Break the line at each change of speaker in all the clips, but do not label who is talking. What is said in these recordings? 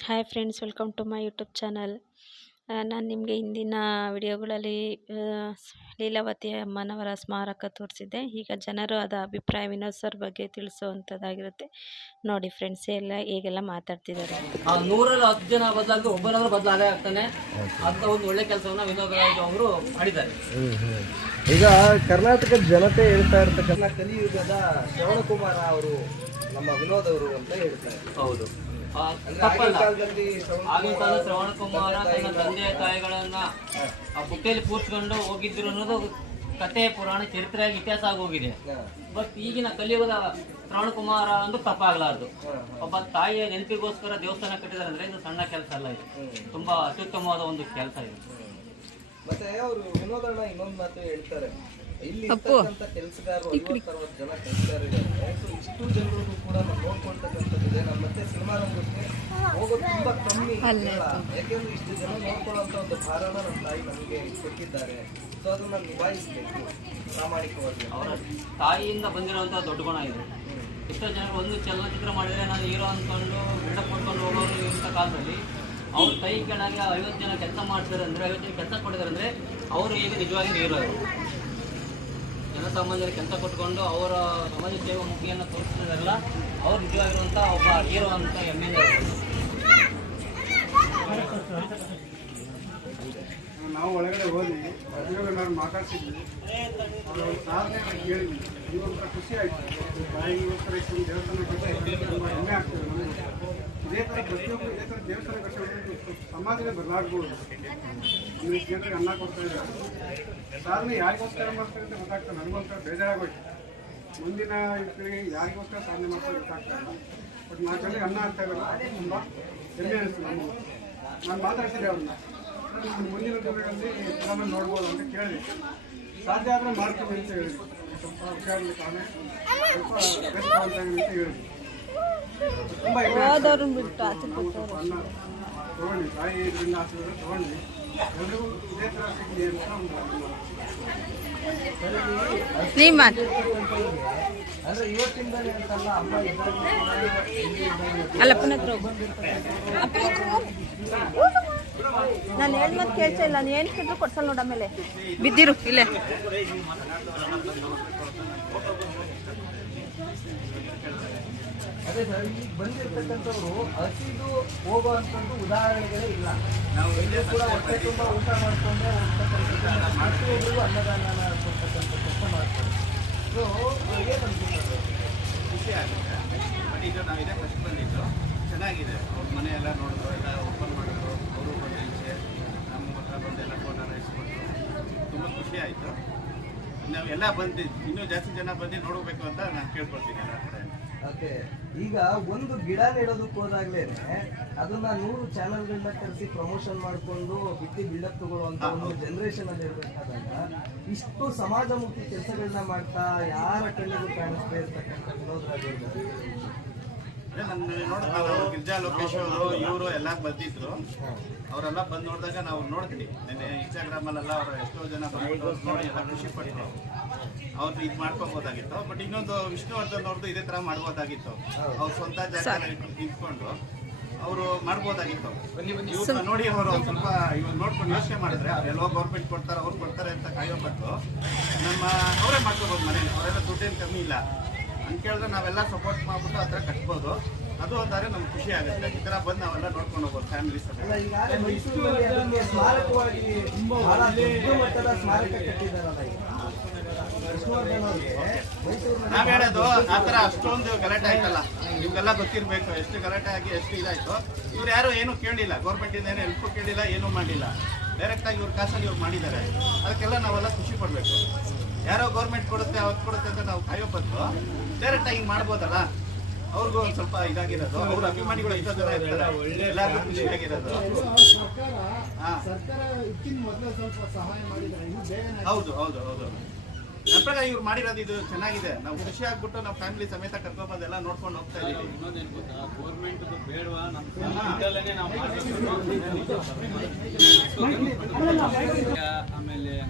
Hi friends welcome to my YouTube channel ನಾನು ನಿಮಗೆ ಹಿಂದಿನ ವಿಡಿಯೋಗಳಲ್ಲಿ ಲೀಲಾವತಿ ಅಮ್ಮನವರ ಸ್ಮಾರಕ ತೋರಿಸಿದ್ದೆ. ಈಗ ಜನರು ಅದ ಅಭಿಪ್ರಾಯ ವಿನೋದ್ ಸರ್ ಬಗ್ಗೆ ತಿಳಿಸುವಂಥದ್ದಾಗಿರುತ್ತೆ ನೋಡಿ ಫ್ರೆಂಡ್ಸ್ ಎಲ್ಲ ಈಗೆಲ್ಲ ಮಾತಾಡ್ತಿದ್ದಾರೆ.
ನೂರಲ್ಲಿ ಹತ್ತು ಜನ ಬದಲಾಗಿ ಒಬ್ಬರಾದ್ರೂ ಬದಲಾಗೇ ಆಗ್ತಾನೆ. ಅಂತ ಒಂದು ಒಳ್ಳೆ ಕೆಲಸವನ್ನು ವಿನೋದ್ ಅವರು ಮಾಡಿದ್ದಾರೆ.
ಈಗ ಕರ್ನಾಟಕದ ಜನತೆ ಹೇಳ್ತಾ ಇರ್ತಕ್ಕಂಥ ಕಲಿಯುಗದ ಶ್ರವಣಕುಮಾರ ಅವರು ನಮ್ಮ ವಿನೋದ್ ಅವರು ಅಂತ ಹೇಳ್ತಾರೆ
ಹೌದು.
ಅಂದ್ರೆ
ತಪ್ಪಲ್ಲ.
ಆಗಿನ
ಕಾಲ ಶ್ರವಣ ಕುಮಾರ ತನ್ನ ತಂದೆ ತಾಯಿಗಳನ್ನ ಆ ಬುಟ್ಟೆಯಲ್ಲಿ ಕೂರ್ಸ್ಕೊಂಡು ಹೋಗಿದ್ರು ಅನ್ನೋದು ಕತೆ ಪುರಾಣ ಚರಿತ್ರೆಯಾಗಿ ಇತಿಹಾಸ ಆಗೋಗಿದೆ. ಬಟ್ ಈಗಿನ ಕಲಿಯುಗದ ಶ್ರವಣ ಕುಮಾರ ಅಂದ್ರೆ ತಪ್ಪಾಗಲಾರ್ದು. ಒಬ್ಬ ತಾಯಿಯ ನೆನಪಿಗೋಸ್ಕರ ದೇವಸ್ಥಾನ ಕಟ್ಟಿದಾರೆ ಅಂದ್ರೆ ಇದು ಸಣ್ಣ ಕೆಲಸ ಅಲ್ಲ ಇದು. ತುಂಬಾ ಅತ್ಯುತ್ತಮವಾದ ಒಂದು ಕೆಲಸ ಇದು.
ಮತ್ತೆ ಅವರು ವಿನೋದಣ್ಣ ಇನ್ನೊಂದು ಮಾತು ಹೇಳ್ತಾರೆ. ಇಲ್ಲಿ ಇರ್ತಕ್ಕಂಥ ಕೆಲಸಗಾರರು ಐವತ್ತು ಅರವತ್ತು ಜನ ಕೆಲಸಗಾರರಿದ್ದಾರೆ. ಇಷ್ಟು ಜನರಿಗೂ ಕೂಡ ನಾವು ನೋಡ್ಕೊಳ್ತಕ್ಕಂಥದ್ದಿದೆ ನಮ್ಮ ಮತ್ತೆ ಸಿನಿಮಾ ರಂಗಕ್ಕೆ ಹೋಗೋದು ತುಂಬಾ ಕಮ್ಮಿ ಇಲ್ಲ. ಯಾಕೆಂದ್ರೆ ಇಷ್ಟು ಜನ ನೋಡ್ಕೊಳ್ಳೋಂಥ ಒಂದು ಭಾರನ ನಮ್ಮ ತಾಯಿ ನಮಗೆ ಕೊಟ್ಟಿದ್ದಾರೆ ಸೊ ಅದನ್ನ ನಿಭಾಯಿಸಬೇಕು ಪ್ರಾಮಾಣಿಕವಾಗಿ
ಅವರ ತಾಯಿಯಿಂದ ಬಂದಿರುವಂತಹ ದೊಡ್ಡ ಗುಣ ಇದು ಎಷ್ಟೋ ಜನರು ಒಂದು ಚಲನಚಿತ್ರ ಮಾಡಿದ್ರೆ ನಾನು ಹೀರೋ ಅಂದ್ಕೊಂಡು ಬಿಲ್ಡಪ್ ಕೊಟ್ಕೊಂಡು ಹೋಗೋರು ಇಂಥ ಕಾಲದಲ್ಲಿ ಅವ್ರ ಕೈ ಕೆಳಗೆ ಐವತ್ತು ಜನ ಕೆಲಸ ಮಾಡ್ತಾರೆ ಅಂದ್ರೆ ಐವತ್ತು ಜನ ಕೆಲಸ ಕೊಟ್ಟಿದ್ದಾರೆ ಅಂದ್ರೆ ಅವರು ಈಗ ನಿಜವಾಗಿ ಹೀರೋ ಅವರು ಜನಸಾಮಾನ್ಯರಿಗೆ ಕೆಲಸ ಕೊಟ್ಕೊಂಡು ಅವರ ಸಮಾಜ ಸೇವಾ ಮುಖಿಯನ್ನು ತೋರಿಸಿದ್ರೆಲ್ಲ ಅವ್ರು ನಿಜವಾಗಿರುವಂಥ ಒಬ್ಬ ಹೀರೋ ಅಂತ ಹೆಮ್ಮೆಯಿಂದ.
ನಾವು ಒಳಗಡೆ ಹೋದ್ವಿ. ಇವಾಗ ನಾನು ಮಾತಾಡ್ಸಿದ್ವಿ ಅವ್ರ ಸಾಧನೆ ಕೇಳಿದ್ವಿ ಇವೊಂಥರ ಖುಷಿ ಆಯ್ತು. ಬಾಯಿಗೋಸ್ಕರ ಇಷ್ಟೊಂದು ದೇವಸ್ಥಾನ ಕಟ್ಟಿ ತುಂಬ ಹೆಮ್ಮೆ ಆಗ್ತದೆ ನಮಗೆ. ಇದೇ ಥರ ಪ್ರತಿಯೊಬ್ಬರು ಇದೇ ಥರ ದೇವಸ್ಥಾನ ಕಟ್ಟಿದ್ರೆ ಸಮಾಜನೇ ಬದಲಾಗ್ಬೋದು. ನೀವು ಜನರಿಗೆ ಅನ್ನ ಕೊಡ್ತಾ ಇದ್ದಾರೆ. ಸಾಧನೆ ಯಾರಿಗೋಸ್ಕರ ಮಾಡ್ತಾರೆ ಅಂತ ಗೊತ್ತಾಗ್ತದೆ. ನನಗೊಂಥರ ಬೇಜಾರಾಗೋಯ್ತು. ಮುಂದಿನ ಪೀಳಿಗೆ ಯಾರಿಗೋಸ್ಕರ ಸಾಧನೆ ಮಾಡ್ತಾರೆ ಗೊತ್ತಾಗ್ತಾ ಇಲ್ಲ. ಬಟ್ ನಾಲ್ಕು ಅನ್ನ ಆಗ್ತಾ ಇರಲ್ಲ ತುಂಬ ಹೆಮ್ಮೆ ಅನಿಸ್ತು ನಮಗೆ ನಾನು ಮಾತಾಡ್ತೀನಿ ಅವ್ರನ್ನ ನಾನು ಮುಂದಿನ ದಿನಗಳಲ್ಲಿ ಫಿಲಮ್ ನೋಡ್ಬೋದು ಅಂತ ಕೇಳಿದೆ ಸಾಧ್ಯ ಆದರೆ ಮಾಡ್ತೀವಿ ಅಂತ ಹೇಳಿ. ಸ್ವಲ್ಪ ಹುಷಾರಲ್ಲಿ ತಾನೇ. ಸ್ವಲ್ಪ ಕಷ್ಟ ಅಂತ ಹೇಳಿದ್ವಿ ತುಂಬ ಅನ್ನ ತೊಗೊಂಡು ತಾಯಿ ಇದರಿಂದ ಆಸೆ ತೊಗೊಂಡು. ಎಲ್ಲರಿಗೂ ಇದೇ ಥರ ಸಿಗಲಿ ಅಂತ ಒಂದು
ಇದ್ದಾಗೆ
ಅಲ್ಲಪ್ಪನ ಹತ್ರ ನಾನು ಹೇಳ್ ಮತ್ತೆ ಕೇಳ್ತಾ ಇಲ್ಲ ನಾನು ಏನು ಕೇಳಿದ್ರು ಕೊಡ್ಸಲ್ಲ ನೋಡ ಆಮೇಲೆ. ಬಿದ್ದಿರು ಇಲ್ಲೇ.
ಅದೇ ಸರ್, ಈಗ ಬಂದಿರ್ತಕ್ಕಂಥವ್ರು ಹಸಿದು ಹೋಗುವಂಥದ್ದು ಉದಾಹರಣೆಗಳೇ ಇಲ್ಲ. ನಾವು ಎಲ್ಲೂ ಕೂಡ ಹೊಟ್ಟೆ ತುಂಬ ಊಟ ಮಾಡ್ಕೊಂಡೆ ಹೋಗ್ತಕ್ಕಂಥ ಮಾಡ್ತೀವಿ ಅನ್ನದಾನ ಕೊಡ್ತಕ್ಕಂಥ ಕೆಲಸ ಮಾಡ್ತಾರೆ. ಸೊ ಏನು ಅನ್ಸುತ್ತೆ
ಖುಷಿ ಆಗುತ್ತೆ. ಬಟ್ ಈಗ ನಾವು ಇದೇ ಫಸ್ಟ್ ಬಂದಿದ್ದು. ಚೆನ್ನಾಗಿದೆ. ಅವ್ರ ಮನೆಯೆಲ್ಲ ನೋಡಿದ್ರು, ಎಲ್ಲ ಓಪನ್ ಮಾಡಿದ್ರು. ಅವರು ಬಂದು ಈಚೆ ನಮ್ಮ ಬಂದು ಎಲ್ಲ ಫೋಟೋ ಇಸ್ಕೊಟ್ರು. ತುಂಬ ಖುಷಿ ಆಯಿತು. ನಾವೆಲ್ಲ ಬಂದು ಇನ್ನೂ ಜಾಸ್ತಿ ಜನ ಬಂದು ನೋಡಬೇಕು ಅಂತ ನಾನು ಕೇಳ್ಕೊಳ್ತೀನಿ.
ಓಕೆ. ಈಗ ಒಂದು ಗಿಡ ನೆಡೋದಕ್ಕೆ ಹೋದಾಗ್ಲೇನೆ ಅದನ್ನ ನೂರು ಚಾನೆಲ್ಗಳನ್ನ ಕರೆಸಿ ಪ್ರಮೋಷನ್ ಮಾಡಿಕೊಂಡು ಬಿಟ್ಟು ಬಿಲ್ಡಪ್ ತಗೊಳ್ಳುವಂತ ಒಂದು ಜನರೇಷನ್ ಅಲ್ಲಿ ಇರಬೇಕಾದಾಗ ಇಷ್ಟು ಸಮಾಜಮುಖಿ ಕೆಲಸಗಳನ್ನ ಮಾಡ್ತಾ ಯಾರ ಕಣ್ಣಿಗೂ ಕಾಣಿಸ್ತಾ ಇರ್ತಕ್ಕಂಥ ವಿನೋದ್ ರಾಜ್
ನೋಡಿದ್ನಲ್ಲ ಅವ್ರು ಲೋಕೇಶ್ ಅವರು ಇವರು ಎಲ್ಲ ಬಂದಿದ್ರು ಅವರೆಲ್ಲ ಬಂದು ನೋಡಿದಾಗ ನಾವು ನೋಡ್ತೀನಿ ನೆನ್ನೆ ಇನ್ಸ್ಟಾಗ್ರಾಮಲ್ಲೆಲ್ಲ ಅವರು ಎಷ್ಟೋ ಜನ ಬಂದು ನೋಡಿ ಎಲ್ಲ ಖುಷಿ ಪಡ್ತೀವಿ ಅವ್ರು ಇದು ಮಾಡ್ಕೊಬೋದಾಗಿತ್ತು. ಬಟ್ ಇನ್ನೊಂದು ವಿಷ್ಣುವರ್ಧನ್ ಅವ್ರದ್ದು ಇದೇ ಥರ ಮಾಡ್ಬೋದಾಗಿತ್ತು. ಅವ್ರ ಸ್ವಂತ ಜಾಗ ನಿಂತ್ಕೊಂಡು ಅವರು ಮಾಡ್ಬೋದಾಗಿತ್ತು. ಇವ್ರನ್ನ ನೋಡಿ ಅವರು ಸ್ವಲ್ಪ ಇವಾಗ ನೋಡ್ಕೊಂಡು ಯೋಚನೆ ಮಾಡಿದ್ರೆ ಅವರೆಲ್ಲೋ ಗೌರ್ಮೆಂಟ್ ಕೊಡ್ತಾರೆ ಅವ್ರು ಕೊಡ್ತಾರೆ ಅಂತ ಕಾಯೋ ಬದಲು ನಮ್ಮ ಅವರೇ ಮಾಡ್ಕೋಬೋದು ಮನೇಲಿ. ಅವರೆಲ್ಲ ದುಡ್ಡೇನು ಕಮ್ಮಿ ಇಲ್ಲ. ಅಂತ ಕೇಳಿದ್ರೆ ನಾವೆಲ್ಲ ಸಪೋರ್ಟ್ ಮಾಡ್ಬಿಟ್ಟು ಆ ಥರ ಕಟ್ಬೋದು. ಅದು ಒಂದಾದ್ರೆ ನಮ್ಗೆ ಖುಷಿ ಆಗುತ್ತೆ. ಈ ತರ ಬಂದು ನಾವೆಲ್ಲ ನೋಡ್ಕೊಂಡು ಹೋಗ್ಬೋದು ಫ್ಯಾಮಿಲಿ
ಸ್ಮಾರಕವಾಗಿ ಬಹಳ ಮಟ್ಟದ ಸ್ಮಾರಕ
ನಾವ್ ಹೇಳೋದು ಆ ಥರ ಅಷ್ಟೊಂದು ಗಲಾಟೆ ಆಯ್ತಲ್ಲ? ನಿಮ್ಗೆಲ್ಲ ಗೊತ್ತಿರ್ಬೇಕು. ಎಷ್ಟು ಗಲಾಟೆ ಆಗಿ ಎಷ್ಟು ಇದಾಯ್ತು? ಇವ್ರು ಯಾರು ಏನು ಕೇಳಿಲ್ಲ. ಗೌರ್ಮೆಂಟ್ ಇಂದ ಏನು ಹೆಲ್ಪ್ ಕೇಳಿಲ್ಲ ಏನು ಮಾಡಿಲ್ಲ. ಡೈರೆಕ್ಟ್ ಆಗಿ ಇವ್ರ ಕಾಸಲ್ಲಿ ಇವ್ರು ಮಾಡಿದ್ದಾರೆ. ಅದಕ್ಕೆಲ್ಲ ನಾವೆಲ್ಲ ಖುಷಿ ಪಡ್ಬೇಕು. ಯಾರೋ ಗೌರ್ಮೆಂಟ್ ಕೊಡುತ್ತೆ ಅವ್ರು ಕೊಡುತ್ತೆ ಅಂತ ನಾವು ಕಾಯೋ ಬದಲು ಡೈರೆಕ್ಟ್ ಆಗಿ ಹಿಂಗ್ ಮಾಡ್ಬೋದಲ್ಲ? ಅವ್ರಿಗೂ ಒಂದು ಸ್ವಲ್ಪ ಇದಾಗಿರೋದು. ಅವ್ರ ಅಭಿಮಾನಿಗಳು ಇರ್ತಾರೆ. ಎಲ್ಲರಿಗೂ ಖುಷಿಯಾಗಿರೋದು ಹೌದು ಹೌದು ಹೌದು. ನಮ್ಮ ಪ್ರಕಾರ ಇವ್ರು ಮಾಡಿರೋದು ಇದು ಚೆನ್ನಾಗಿದೆ. ನಾವು ಖುಷಿ ಆಗ್ಬಿಟ್ಟು ನಾವು ಫ್ಯಾಮಿಲಿ ಸಮೇತ ಕರ್ಕೊಂಡ್ಬಂದು ಎಲ್ಲ ನೋಡ್ಕೊಂಡು ಹೋಗ್ತಾ ಇದೀವಿ.
ಇನ್ನೊಂದೇನು ಗೊತ್ತಾ? ಗೌರ್ಮೆಂಟ್ ಬೇಡವಾ? ನಮ್ಮ. ನಾವು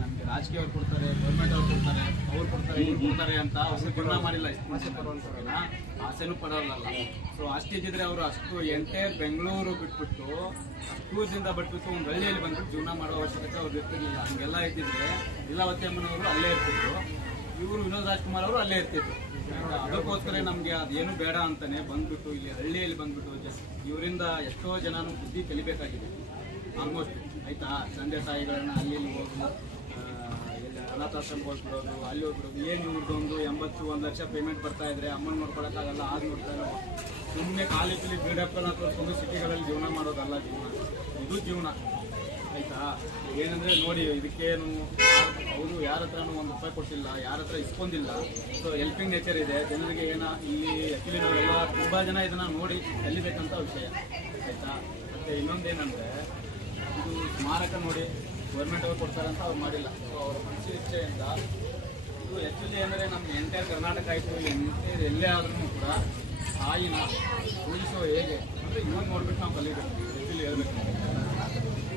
ನಮ್ಗೆ ರಾಜಕೀಯವ್ರು ಕೊಡ್ತಾರೆ ಗೌರ್ಮೆಂಟ್ ಅವ್ರು ಕೊಡ್ತಾರೆ ಅವ್ರು ಕೊಡ್ತಾರೆ, ಇವ್ರು ಕೊಡ್ತಾರೆ ಅಂತ ಅವ್ರು ಗುಣ ಮಾಡಿಲ್ಲ ಇಷ್ಟು ವರ್ಷ ಬರುವಂಥವ್ರನ್ನ ಆಸೆನೂ ಪಡೋಲ್ಲ ಸೊ ಅಷ್ಟಿದ್ದಿದ್ರೆ ಅವರು ಅಷ್ಟು ಎಂಟೇ ಬೆಂಗಳೂರು ಬಿಟ್ಬಿಟ್ಟು ದೂರದಿಂದ ಬಿಟ್ಬಿಟ್ಟು ಒಂದು ಹಳ್ಳಿಯಲ್ಲಿ ಬಂದ್ಬಿಟ್ಟು ಜೀವನ ಮಾಡೋ ಅವಶ್ಯಕತೆ ಅವ್ರು ಇರ್ತಿರ್ಲಿಲ್ಲ. ಹಂಗೆಲ್ಲ ಇದ್ದಿದ್ರೆ ಲೀಲಾವತಿ ಅಮ್ಮನವರು ಅಲ್ಲೇ ಇರ್ತಿದ್ರು. ಇವರು ವಿನೋದ್ ರಾಜ್ಕುಮಾರ್ ಅವರು ಅಲ್ಲೇ ಇರ್ತಿದ್ರು. ಅದಕ್ಕೋಸ್ಕರ ನಮಗೆ ಅದೇನು ಬೇಡ ಅಂತಾನೆ ಬಂದ್ಬಿಟ್ಟು ಇಲ್ಲಿ ಹಳ್ಳಿಯಲ್ಲಿ ಬಂದ್ಬಿಟ್ಟು ಇವರಿಂದ ಎಷ್ಟೋ ಜನನು ಬುದ್ಧಿ ಕಲಿಬೇಕಾಗಿದೆ. ಆಲ್ಮೋಸ್ಟ್ ಆಯ್ತಾ? ತಂದೆ ತಾಯಿಗಳನ್ನ ಅಲ್ಲಿ ಹೋಗಿ ಅನಾಥಾಶ್ರಮ ಹೋಗ್ಬಿಡೋದು ಅಲ್ಲಿ ಹೋಗ್ಬಿಡೋದು, ಏನು ಇವ್ರದ್ದೊಂದು ಎಂಬತ್ತು, ಒಂದು ಲಕ್ಷ ಪೇಮೆಂಟ್ ಬರ್ತಾ ಇದ್ರೆ ಅಮ್ಮನ ನೋಡ್ಕೊಳಕ್ಕಾಗಲ್ಲ ಆಗ ನೋಡ್ತಾ ಇರೋ ಸುಮ್ಮನೆ ಕಾಲೇಜಲ್ಲಿ ಅಥವಾ ತೋರಿಸ್ಕೊಂಡು ಸಿಟಿಗಳಲ್ಲಿ ಜೀವನ ಮಾಡೋದಲ್ಲ ಜೀವನ. ಇದು ಜೀವನ. ಆಯ್ತಾ? ಏನಂದ್ರೆ ನೋಡಿ, ಇದಕ್ಕೇನು ಅವರು ಯಾರ ಹತ್ರನೂ ಒಂದು ರೂಪಾಯಿ ಕೊಟ್ಟಿಲ್ಲ, ಯಾರ ಹತ್ರ ಇಸ್ಕೊಂಡಿಲ್ಲ. ಸೊ ಹೆಲ್ಪಿಂಗ್ ನೇಚರ್ ಇದೆ. ಜನರಿಗೆ ಏನ ಈ ಆ್ಯಕ್ಚುಲಿ ನಾವೆಲ್ಲ ತುಂಬ ಜನ ಇದನ್ನ ನೋಡಿ ಕಲಿಬೇಕಂತ ವಿಷಯ. ಆಯ್ತಾ? ಮತ್ತೆ ಇನ್ನೊಂದೇನಂದ್ರೆ, ಇದು ಸ್ಮಾರಕ ನೋಡಿ. ಗೌರ್ಮೆಂಟ್ ಅವ್ರು ಕೊಡ್ತಾರೆ ಅಂತ ಅವ್ರು ಮಾಡಿಲ್ಲ. ಸೊ ಅವ್ರ ಮನಸ್ಸು ಇಚ್ಛೆಯಿಂದ ಇದು ಆ್ಯಕ್ಚುಲಿ ಅಂದರೆ ನಮ್ಮ ಎಂಟೈರ್ ಕರ್ನಾಟಕ ಆಯಿತು. ಎಂಟೈರ್ ಎಲ್ಲೇ ಆದ್ರೂ ಕೂಡ ತಾಯಿನ ಉಳಿಸೋ ಹೇಗೆ? ಅಂದರೆ ಇವಾಗ ನೋಡ್ಬಿಟ್ಟು ನಾವು ಕಲಿಬೇಕು. ಆ್ಯಕ್ಚುಲಿ ಹೇಳ್ಬೇಕು.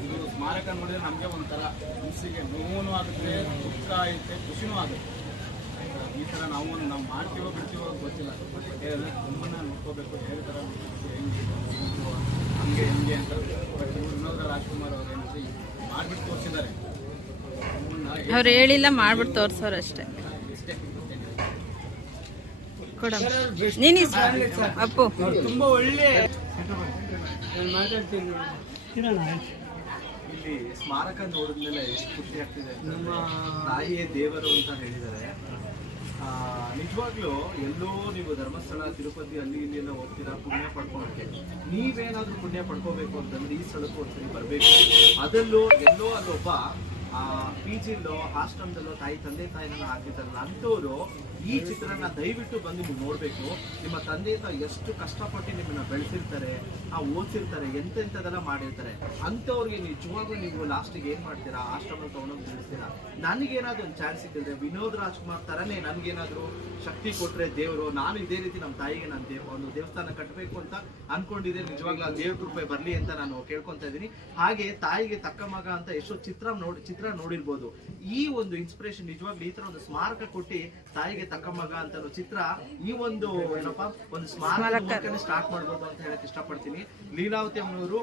ಇದು ಸ್ಮಾರಕ ನೋಡಿದ್ರೆ ನಮಗೆ ಒಂಥರ ಮನಸ್ಸಿಗೆ ನೋವು ಆಗುತ್ತೆ ದುಃಖ ಐತೆ ಖುಷಿನೂ ಆಗುತ್ತೆ. ಈ ಥರ ನಾವು ಒಂದು ನಾವು ಮಾಡ್ತೀವೋ ಬಿಡ್ತೀವೋ ಗೊತ್ತಿಲ್ಲ. ಹೇಳಿದ್ರೆ ತುಂಬಾ ನೋಡ್ಕೋಬೇಕು ಬೇರೆ ಥರ ಹೆಂಗೆ ಹಂಗೆ ಹಿಂಗೆ ಅಂತ. ಬಟ್ ಇವ್ರು ವಿನೋದ ರಾಜ್ಕುಮಾರ್ ಅವ್ರು ಏನಂದ್ರೆ ಮಾಡಿಬಿಟ್ಟು ತೋರಿಸಿದ್ದಾರೆ.
ಅವ್ರು ಹೇಳಿಲ್ಲ ಮಾಡ್ಬಿಟ್ಟು ತೋರ್ಸೋರು ಅಷ್ಟೇ. ನೀನು ಅಪ್ಪು.
ತುಂಬ ಒಳ್ಳೆ
ಇಲ್ಲಿ ಸ್ಮಾರಕ ನೋಡಿದ್ಮೇಲೆ ಎಷ್ಟು ಖುಷಿ ಆಗ್ತಿದೆ ನಮ್ಮ ತಾಯಿಯೇ ದೇವರು ಅಂತ ಹೇಳಿದ್ದಾರೆ. ನಿಜವಾಗ್ಲೂ ಎಲ್ಲೋ ನೀವು ಧರ್ಮಸ್ಥಳ, ತಿರುಪತಿ ಅಲ್ಲಿ ಇಲ್ಲಿ ಎಲ್ಲ ಹೋಗ್ತೀರಾ? ಪುಣ್ಯ ಪಡ್ಕೊಳಕ್ಕೆ. ನೀವೇನಾದ್ರೂ ಪುಣ್ಯ ಪಡ್ಕೋಬೇಕು ಅಂತಂದ್ರೆ ಈ ಸ್ಥಳಕ್ಕೂ ಒಂದ್ಸರಿ ಬರ್ಬೇಕು. ಅದಲ್ಲೂ ಎಲ್ಲೋ ಅಲ್ಲೊಬ್ಬ ಪಿ ಜಿಲ್ಲೋ ಆಶ್ರಮದಲ್ಲೋ ತಾಯಿ ತಂದೆ ತಾಯಿನ ಹಾಕಿದ್ದಾರಲ್ಲ ಅಂಥವ್ರು ಈ ಚಿತ್ರನ ದಯವಿಟ್ಟು ಬಂದು ನೀವು ನೋಡಬೇಕು. ನಿಮ್ಮ ತಂದೆ ತಾಯಿ ಎಷ್ಟು ಕಷ್ಟಪಟ್ಟು ನಿಮ್ಮನ್ನ ಬೆಳೆಸಿರ್ತಾರೆ ಆ ಓದಿಸಿರ್ತಾರೆ ಎಂತೆಂಥದೆಲ್ಲ ಮಾಡಿರ್ತಾರೆ. ಅಂಥವ್ರಿಗೆ ನಿಜವಾಗ್ಲೂ ನೀವು ಲಾಸ್ಟಿಗೆ ಏನು ಮಾಡ್ತೀರಾ? ಆಶ್ರಮ ತೊಗೊಂಡೋಗಿ ನಿಲ್ಲಿಸ್ತೀರಾ? ನನಗೇನಾದ್ರು ಒಂದು ಚಾನ್ಸ್ ಸಿಕ್ಕಿದ್ರೆ ವಿನೋದ್ ರಾಜ್ಕುಮಾರ್ ಥರನೇ ನನಗೇನಾದರೂ ಶಕ್ತಿ ಕೊಟ್ಟರೆ ದೇವರು ನಾನು ಇದೇ ರೀತಿ ನಮ್ಮ ತಾಯಿಗೆ ನಾನು ದೇವ ಒಂದು ದೇವಸ್ಥಾನ ಕಟ್ಟಬೇಕು ಅಂತ ಅನ್ಕೊಂಡಿದ್ದೆ. ನಿಜವಾಗ್ಲೂ ಆ ದೇವ್ರ ಕೃಪೆ ಬರ್ಲಿ ಅಂತ ನಾನು ಕೇಳ್ಕೊತಾ ಇದ್ದೀನಿ. ಹಾಗೆ ತಾಯಿಗೆ ತಕ್ಕ ಮಗ ಅಂತ ಎಷ್ಟೋ ಚಿತ್ರ ನೋಡಿ ಚಿತ್ರ ನೋಡಿರ್ಬೋದು. ಈ ಒಂದು ಇನ್ಸ್ಪಿರೇಷನ್ ನಿಜವಾಗ್ಲೂ ಈ ತರ ಒಂದು ಸ್ಮಾರಕ ಕೊಟ್ಟಿ ತಾಯಿಗೆ ತಕ್ಕ ಮಗ ಅಂತ ಚಿತ್ರ ಈ ಒಂದು ಏನಪ್ಪಾ ಒಂದು ಸ್ಮಾರಕ ಸ್ಟಾರ್ಟ್ ಮಾಡ್ಬೋದು ಅಂತ ಹೇಳಕ್ ಇಷ್ಟಪಡ್ತೀನಿ. ಲೀಲಾವತಿ ಅಮ್ಮನವರು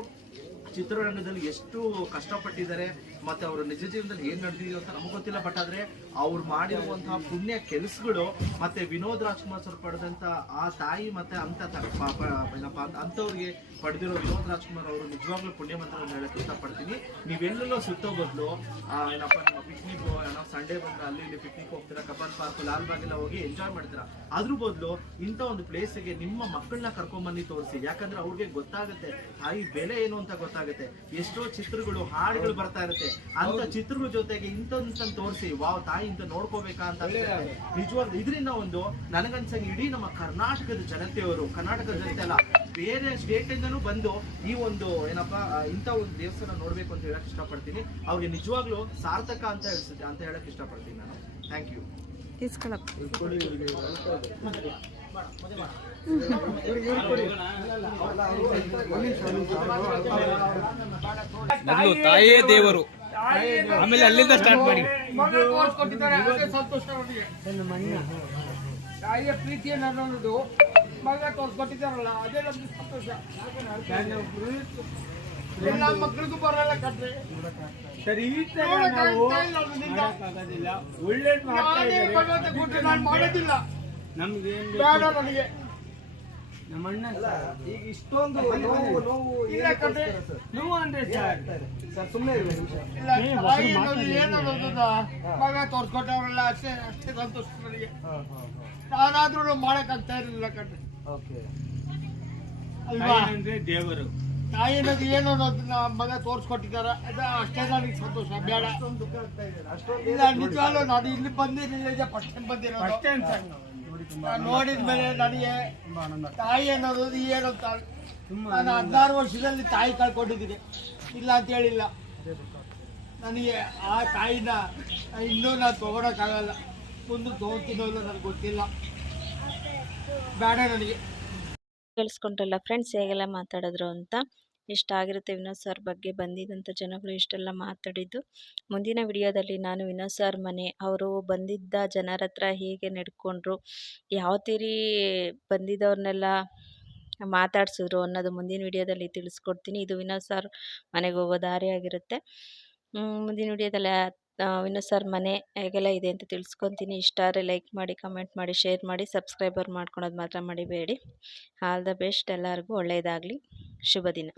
ಚಿತ್ರರಂಗದಲ್ಲಿ ಎಷ್ಟು ಕಷ್ಟಪಟ್ಟಿದ್ದಾರೆ ಮತ್ತೆ ಅವರ ನಿಜ ಜೀವನದಲ್ಲಿ ಏನ್ ನಡೆದಿದೆಯೋ ಅಂತ ನಮಗೆ ಗೊತ್ತಿಲ್ಲ ಬಟ್ ಆದ್ರೆ ಅವ್ರು ಮಾಡಿರುವಂತಹ ಪುಣ್ಯ ಕೆಲಸಗಳು ಮತ್ತೆ ವಿನೋದ್ ರಾಜ್ಕುಮಾರ್ ಸರ್ ಪಡೆದಂತ ಆ ತಾಯಿ ಮತ್ತೆ ಅಂತ ಏನಪ್ಪ ಅಂಥವ್ರಿಗೆ ಪಡೆದಿರೋ ವಿನೋದ್ ರಾಜ್ಕುಮಾರ್ ಅವರು ನಿಜವಾಗ್ಲೂ ಪುಣ್ಯಮಂತ್ರವನ್ನು ಹೇಳಕ್ಕೆ ಹೇಳಕ್ ಇಷ್ಟಪಡ್ತೀನಿ. ನೀವೆಲ್ಲೆಲ್ಲೋ ಸುತ್ತೋ ಬದಲು ಏನಪ್ಪ ನಿಮ್ಮ ಪಿಕ್ನಿಕ್ ಏನೋ ಸಂಡೇ ಬಂದ್ರೆ ಅಲ್ಲಿ ಇಲ್ಲಿ ಪಿಕ್ನಿಕ್ ಹೋಗ್ತೀರಾ, ಕಬ್ಬನ್ ಪಾರ್ಕ್ ಲಾಲ್ ಬಾಗ್ ಎಲ್ಲ ಹೋಗಿ ಎಂಜಾಯ್ ಮಾಡ್ತೀರಾ? ಅದ್ರ ಬದಲು ಇಂಥ ಒಂದು ಪ್ಲೇಸಿಗೆ ನಿಮ್ಮ ಮಕ್ಕಳನ್ನ ಕರ್ಕೊಂಬನ್ನಿ ತೋರಿಸಿ. ಯಾಕಂದ್ರೆ ಅವ್ರಿಗೆ ಗೊತ್ತಾಗುತ್ತೆ, ತಾಯಿ ಬೆಲೆ ಏನು ಅಂತ ಗೊತ್ತಾಗುತ್ತೆ. ಎಷ್ಟೋ ಚಿತ್ರಗಳು, ಹಾಡುಗಳು ಬರ್ತಾ ಇರುತ್ತೆ. ಅಂತ ಚಿತ್ರದ ಜೊತೆಗೆ ಇಂಥ ತೋರಿಸಿ ವಾವ್ ತಾಯಿ ಇಂತ ನೋಡ್ಕೋಬೇಕಾ? ಅಂತ. ನಿಜವಾಗ್ಲೂ ಇದರಿಂದ ಒಂದು ನನಗನ್ಸಂಗೆ ಇಡೀ ನಮ್ಮ ಕರ್ನಾಟಕದ ಜನತೆಯವರು ಕರ್ನಾಟಕದ ಜನತೆ ಅಲ್ಲ ಬೇರೆ ಸ್ಟೇಟ್ ಇಂದನು ಬಂದು ಈ ಒಂದು ಏನಪ್ಪಾ ಇಂತ ಇಂಥ ಒಂದು ದೇವಸ್ಥಾನ ನೋಡ್ಬೇಕು ಅಂತ ಹೇಳಕ್ ಇಷ್ಟಪಡ್ತೀನಿ. ಅವ್ರಿಗೆ ನಿಜವಾಗ್ಲೂ ಸಾರ್ಥಕ ಅಂತ ಹೇಳ್ಸುತ್ತೆ ಅಂತ ಹೇಳಕ್ ಇಷ್ಟಪಡ್ತೀನಿ ನಾನು. ಥ್ಯಾಂಕ್ ಯು
ಮೊದಲು ತಾಯೇ ದೇವರು. ಆಮೇಲೆ ಅಲ್ಲಿಂದ ಸ್ಟಾರ್ಟ್ ಮಾಡಿ.
ತಾಯಿಯ ಪ್ರೀತಿಯನ್ನು ಅನ್ನೋದು ಮಗ ತೋರ್ಸ್ಕೊಟ್ಟಿದ್ದಾರಲ್ಲ ಅದೇ ನಮ್ಗೆ ಸಂತೋಷ. ಎಲ್ಲ ಮಕ್ಕಳಿಗೂ ಬರಲ್ಲ ಕಟ್ರೆ
ಸರಿ ಈ ತರ ನಾವು ಒಳ್ಳೇದು
ಮಾಡೋದಿಲ್ಲ.
ನಮ್ಗೆ ಏನ್
ಬೇಡ ನನಗೆ.
ನಮ್ಮ
ಈಗ ಇಷ್ಟೊಂದು ನೋವು ನೋವು
ನೋವು ಅಂದ್ರೆ ಸರ್
ಸರ್ ಸುಮ್ಮನೆ ಇರಬೇಕು
ಇಲ್ಲ ತಾಯಿ ಅನ್ನೋದು ಏನು ಅನ್ನೋದನ್ನ ಮಗ ತೋರ್ಸ್ಕೊಟ್ಟವ್ರಲ್ಲ ಅಷ್ಟೇ ಅಷ್ಟೇ ಸಂತೋಷ ನನಗೆ. ನಾನಾದ್ರೂ ಮಾಡಕ್ಕಾಗ್ತಾ ಇರಲಿಲ್ಲ ಕಟ್ರೆ
ಓಕೆ.
ಅಲ್ವಾ?
ಅಂದ್ರೆ ದೇವರು.
ತಾಯಿ ಅನ್ನೋದು ಏನು ಅನ್ನೋದನ್ನ ಮಗ ತೋರ್ಸ್ಕೊಟ್ಟಿದಾರ ಅದು ಅಷ್ಟೇ ನನಗೆ ಸಂತೋಷ ಬೇಡ. ಇಲ್ಲ ನಿಜವಾಗ್ಲೂ ನಾನು ಇಲ್ಲಿ ಬಂದಿರಲಿಲ್ಲ ಫಸ್ಟ್ ಟೈಮ್ ಬಂದಿರೋದು. ನಾನು ನೋಡಿದ ಮೇಲೆ ನನಗೆ ತಾಯಿ ಅನ್ನೋದು ಏನು ನಾನು ಹದಿನಾರು ವರ್ಷದಲ್ಲಿ ತಾಯಿ ಕಳ್ಕೊಂಡಿದ್ದೀನಿ. ಇಲ್ಲ ಅಂತ ಹೇಳಿಲ್ಲ. ನನಗೆ ಆ ತಾಯಿನ ಇನ್ನೂ ನಾನು ತಗೊಳಕ್ಕಾಗಲ್ಲ. ಮುಂದೆ ತಗೋತೀನೋ ಇಲ್ಲ ನನಗೆ ಗೊತ್ತಿಲ್ಲ. ಬೇಡ ನನಗೆ.
ಕೇಳಿಸ್ಕೊಂಡ್ರಲ್ಲ ಫ್ರೆಂಡ್ಸ್ ಹೇಗೆಲ್ಲ ಮಾತಾಡಿದ್ರು ಅಂತ. ಇಷ್ಟ ಆಗಿರುತ್ತೆ ವಿನೋದ್ ಸರ್ ಬಗ್ಗೆ ಬಂದಿದ್ದಂಥ ಜನಗಳು ಇಷ್ಟೆಲ್ಲ ಮಾತಾಡಿದ್ದು. ಮುಂದಿನ ವಿಡಿಯೋದಲ್ಲಿ ನಾನು ವಿನೋದ್ ಸರ್ ಮನೆ, ಅವರು ಬಂದಿದ್ದ ಜನರ ಹತ್ರ ಹೇಗೆ ನಡ್ಕೊಂಡ್ರು. ಯಾವ ತೀರಿ ಬಂದಿದ್ದವ್ರನ್ನೆಲ್ಲ ಮಾತಾಡ್ಸಿದ್ರು ಅನ್ನೋದು ಮುಂದಿನ ವಿಡಿಯೋದಲ್ಲಿ ತಿಳಿಸ್ಕೊಡ್ತೀನಿ. ಇದು ವಿನೋದ್ ಸರ್ ಮನೆಗೆ ಹೋಗೋ ದಾರಿ ಆಗಿರುತ್ತೆ. ಮುಂದಿನ ವಿಡಿಯೋದಲ್ಲಿ ವಿನೋದ್ ಸರ್ ಮನೆ ಹೇಗೆಲ್ಲ ಇದೆ ಅಂತ ತಿಳಿಸ್ಕೊತೀನಿ ಇಷ್ಟ ಆದರೆ ಲೈಕ್ ಮಾಡಿ, ಕಮೆಂಟ್ ಮಾಡಿ, ಶೇರ್ ಮಾಡಿ, ಸಬ್ಸ್ಕ್ರೈಬರ್ ಮಾಡ್ಕೊಳೋದು ಮಾತ್ರ ಮಾಡಿಬೇಡಿ. ಆಲ್ ದ ಬೆಸ್ಟ್ ಎಲ್ಲರಿಗೂ ಒಳ್ಳೆಯದಾಗಲಿ. ಶುಭ ದಿನ.